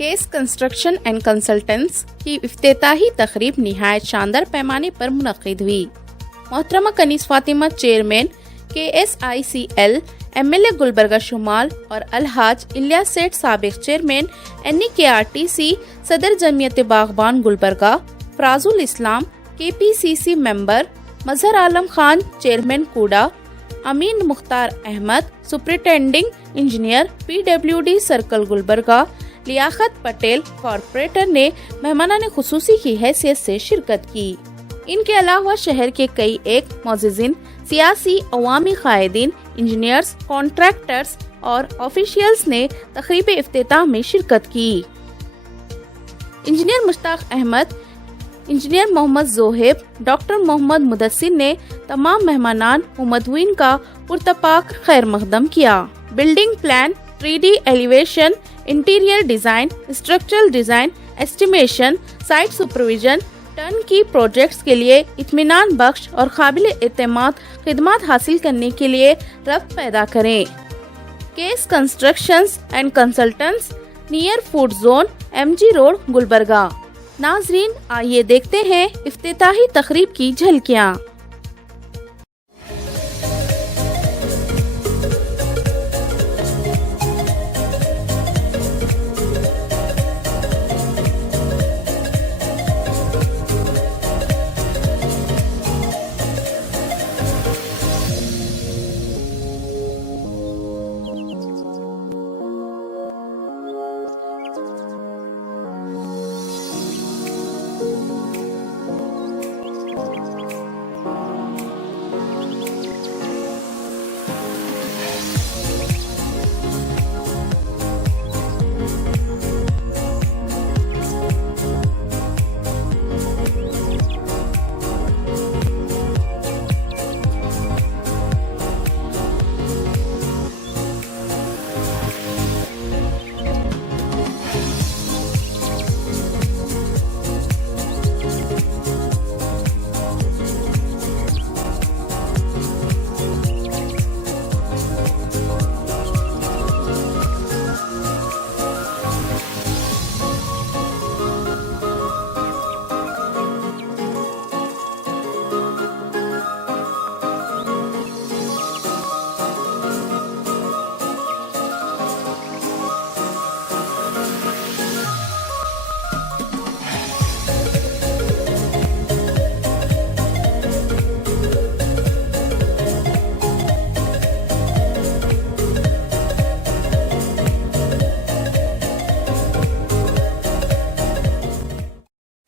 Case construction and consultants की इफ्तिताही तकरीब निहायत शानदार पैमाने पर मुनक्किद हुई। मोहतरमा Kaneez Fatima chairman KSICL MLA Gulbarga शुमाल और अलहाज इलियास सेठ साबिक चेयरमैन NEKRTC सदर Jamiat Baghban Gulbarga, Farazul Islam KPCC member, Mazhar Alam Khan chairman KUDA, Ameen Mukhtar Ahmed superintending engineer PWD circle Gulbarga, Liaquat Patel corporator ने मेहमानान खुसूसी की हैसियत से शिरकत की। इनके अलावा शहर के कई एक मोअज़्ज़िज़ीन, सियासी, अवामी कायदीन, इंजीनियर्स, कॉन्ट्रैक्टर्स और ऑफिशियल्स ने तकरीब इफ्तिताह में शिरकत की। Engineer Mushtaq Ahmad, engineer Mohammad Zohaib, doctor Mohammad Mudassir ने तमाम मेहमानान व मदऊइन का पुरतपाक खैर मकदम किया। Building plan, 3D elevation, interior design, structural design, estimation, site supervision, turn की प्रोजेक्ट्स के लिए इत्मीनान बख्श और काबिल एतमाद खिदमत हासिल करने के लिए रब्त पैदा करें। Case constructions and consultants, near food zone, MG road, Gulbarga. नाजरीन, आइए देखते हैं इफ्तिताही तकरीब की झलकियाँ।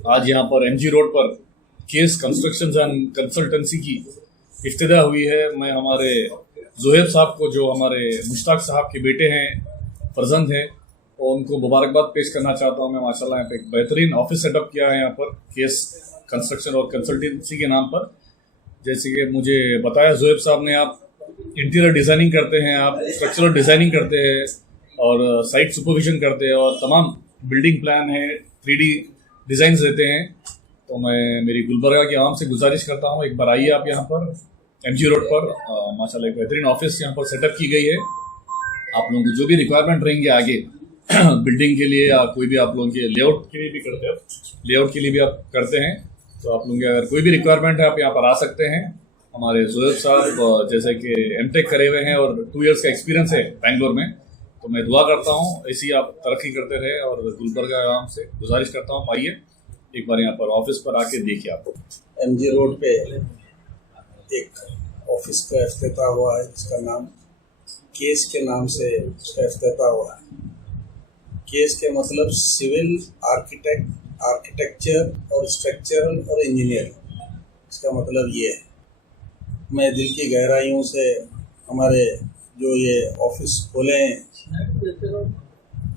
आज यहाँ पर MG रोड पर केस कंस्ट्रक्शंस एंड कंसल्टेंसी की इफ्तिदा हुई है। मैं हमारे जोहेब साहब को, जो हमारे मुश्ताक साहब के बेटे हैं, फर्जंद हैं, और उनको मुबारकबाद पेश करना चाहता हूँ। मैं माशाल्लाह यहाँ पे एक बेहतरीन ऑफिस सेटअप किया है यहाँ पर केस कंस्ट्रक्शन और कंसल्टेंसी के नाम पर। जैसे कि मुझे बताया जोहेब साहब ने, आप इंटीरियर डिज़ाइनिंग करते हैं, आप स्ट्रक्चरल डिज़ाइनिंग करते हैं और साइट सुपरविजन करते हैं और तमाम बिल्डिंग प्लान है, 3D डिज़ाइंस देते हैं। तो मैं मेरी गुलबर्गा की आवाम से गुजारिश करता हूँ, एक बार आइए आप यहाँ पर MG रोड पर। माशाल्लाह एक बेहतरीन ऑफिस यहाँ पर सेटअप की गई है। आप लोगों को जो भी रिक्वायरमेंट रहेंगे आगे बिल्डिंग के लिए या कोई भी आप लोगों के लेआउट के लिए भी करते हैं, लेआउट के लिए भी आप करते हैं, तो आप लोगों की अगर कोई भी रिक्वायरमेंट है आप यहाँ पर आ सकते हैं। हमारे जोहेब साहब जैसे कि M.Tech करे हुए हैं और 2 इयर्स का एक्सपीरियंस है बेंगलोर में। तो मैं दुआ करता हूँ ऐसी आप तरक्की करते रहे और गुलबर्गा आवाम से गुजारिश करता हूँ, आइए एक बार यहाँ पर ऑफिस पर आके देखिए। आपको MG रोड पे एक ऑफिस का इफ्तिताह हुआ है जिसका नाम केस के नाम से उसका इफ्तिताह हुआ है। केस के मतलब सिविल आर्किटेक्चर और स्ट्रक्चरल और इंजीनियरिंग, इसका मतलब ये है। मैं दिल की गहराइयों से हमारे जो ये ऑफिस खोले हैं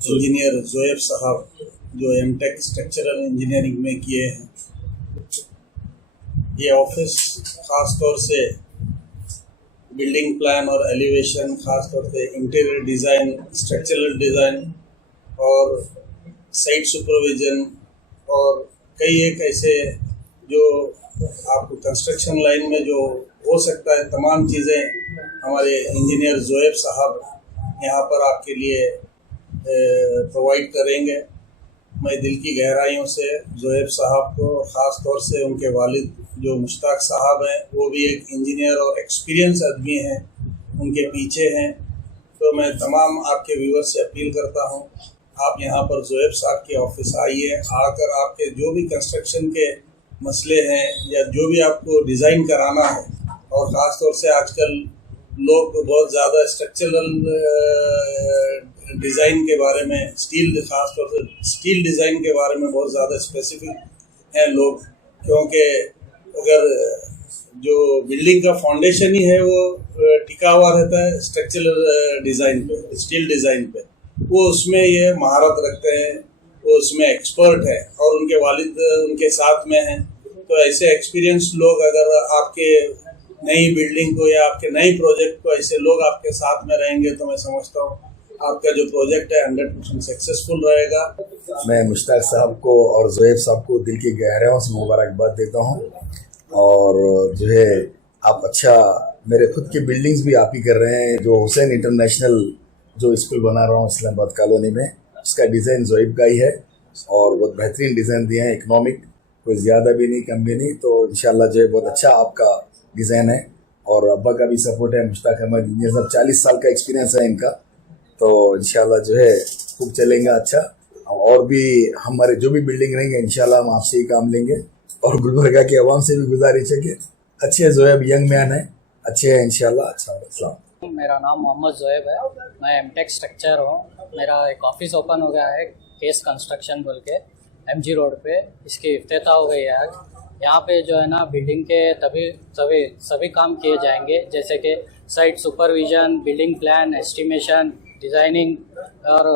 इंजीनियर जोहेब साहब, जो M.Tech स्ट्रक्चरल इंजीनियरिंग में किए हैं, ये ऑफिस ख़ास तौर से बिल्डिंग प्लान और एलिवेशन, ख़ास तौर से इंटीरियर डिज़ाइन, स्ट्रक्चरल डिज़ाइन और साइट सुपरविजन और कई एक ऐसे जो आपको कंस्ट्रक्शन लाइन में जो हो सकता है, तमाम चीज़ें हमारे इंजीनियर जोहेब साहब यहाँ पर आपके लिए प्रोवाइड करेंगे। मैं दिल की गहराइयों से ज़ोहैब साहब को, ख़ास तौर से उनके वालिद जो मुश्ताक साहब हैं, वो भी एक इंजीनियर और एक्सपीरियंस आदमी हैं, उनके पीछे हैं। तो मैं तमाम आपके व्यूअर्स से अपील करता हूँ, आप यहाँ पर ज़ोहैब साहब के ऑफिस आइए, आकर आपके जो भी कंस्ट्रक्शन के मसले हैं या जो भी आपको डिज़ाइन कराना है, और ख़ास तौर से आजकल लोग बहुत ज़्यादा स्ट्रक्चरल डिज़ाइन के बारे में, ख़ास तौर से स्टील डिज़ाइन के बारे में बहुत ज़्यादा स्पेसिफिक हैं लोग, क्योंकि अगर जो बिल्डिंग का फाउंडेशन ही है वो टिका हुआ रहता है स्ट्रक्चरल डिज़ाइन पे, स्टील डिज़ाइन पे, वो उसमें ये महारत रखते हैं, वो उसमें एक्सपर्ट है और उनके वालिद उनके साथ में हैं। तो ऐसे एक्सपीरियंस लोग अगर आपके नई बिल्डिंग को या आपके नई प्रोजेक्ट को ऐसे लोग आपके साथ में रहेंगे तो मैं समझता हूँ आपका जो प्रोजेक्ट है 100% सक्सेसफुल रहेगा। मैं मुश्ताक साहब को और ज़ोहैब साहब को दिल की गहराइयों से मुबारकबाद देता हूँ। और जो है आप अच्छा, मेरे खुद की बिल्डिंग्स भी आप ही कर रहे हैं। जो हुसैन इंटरनेशनल जो स्कूल बना रहा हूँ इस्लामाबाद कॉलोनी में, उसका डिज़ाइन ज़ोहैब का ही है और बहुत बेहतरीन डिज़ाइन दिए हैं, इकनॉमिक, कोई ज़्यादा भी नहीं कम भी नहीं। तो इंशाल्लाह जो है बहुत अच्छा आपका डिज़ाइन है और अब्बा का भी सपोर्ट है, मुश्ताक अहमद इंजीनियर साहब 40 साल का एक्सपीरियंस है इनका। तो इंशाल्लाह जो है खूब चलेगा अच्छा। और भी हमारे जो भी बिल्डिंग रहेंगे इंशाल्लाह हम आपसे ही काम लेंगे। और गुलबर्गा की आवाम से भी गुजारिश है कि अच्छे ज़ोहैब यंग मैन है, अच्छे हैं इंशाल्लाह। अच्छा, मेरा नाम मोहम्मद ज़ोहैब है, मैं एमटेक स्ट्रक्चर हूँ। मेरा एक ऑफिस ओपन हो गया है केस कंस्ट्रक्शन बोल के, एमजी रोड पे। इसकी इफ्तिताह हो गई है आज। यहाँ पे जो है ना बिल्डिंग के सभी काम किए जाएंगे, जैसे कि site supervision, building plan, estimation, designing और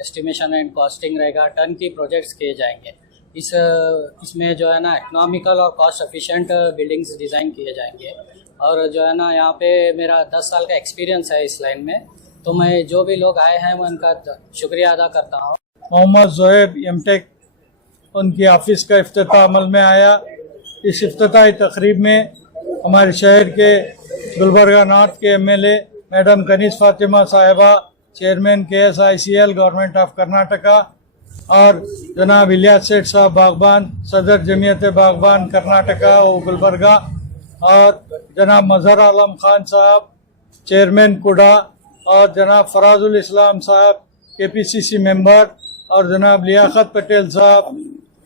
एस्टिमेशन एंड कॉस्टिंग रहेगा। टर्न की प्रोजेक्ट्स किए जाएंगे। इसमें जो है ना इकोनॉमिकल और कॉस्ट एफिशिएंट बिल्डिंग्स डिज़ाइन किए जाएंगे। और जो है ना यहाँ पे मेरा 10 साल का एक्सपीरियंस है इस लाइन में। तो मैं जो भी लोग आए हैं मैं उनका शुक्रिया अदा करता हूँ। मोहम्मद ज़ोहैब एमटेक, उनकी ऑफिस का इफ्तिताह अमल में आया। इस इफ्तिताही तकरीब में हमारे शहर के गुलबर्गा नॉर्थ के एमएलए मैडम कनीज़ फातिमा साहिबा, chairman KSICL government of Karnataka, और जनाब इलियास सेठ साहब बागबान, सदर जमीयत बागबान कर्नाटका और गुलबर्गा, और जनाब मजहर आलम खान साहब चेयरमैन कुडा, और जनाब फराजुल इस्लाम साहब KPCC मेंबर, और जनाब लियाकत पटेल साहब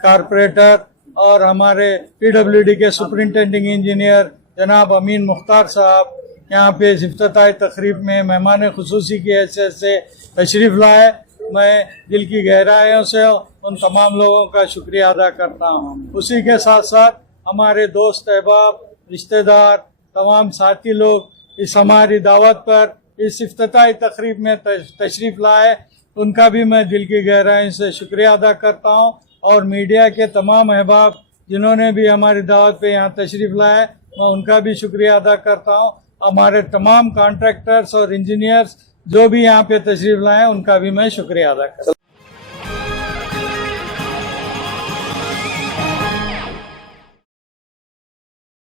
कारपोरेटर, और हमारे PWD के सुपरिंटेंडिंग इंजीनियर जनाब अमीन मुख्तार साहब यहाँ पे इस इफ्तिताही तकरीब में मेहमान खुसूसी की हैसियत से तशरीफ़ लाए। मैं दिल की गहराइयों से उन तमाम लोगों का शुक्रिया अदा करता हूँ। उसी के साथ साथ हमारे दोस्त अहबाब, रिश्तेदार, तमाम साथी लोग इस हमारी दावत पर इस इफ्तिताही तकरीब में तशरीफ़ लाए, उनका भी मैं दिल की गहराइयों से शुक्रिया अदा करता हूँ। और मीडिया के तमाम अहबाब जिन्होंने भी हमारी दावत पे यहाँ तशरीफ़ लाए, मैं उनका भी शुक्रिया अदा करता हूँ। हमारे तमाम कॉन्ट्रैक्टर्स और इंजीनियर्स जो भी यहाँ पे तशरीफ़ लाए, उनका भी मैं शुक्रिया अदा करता हूँ।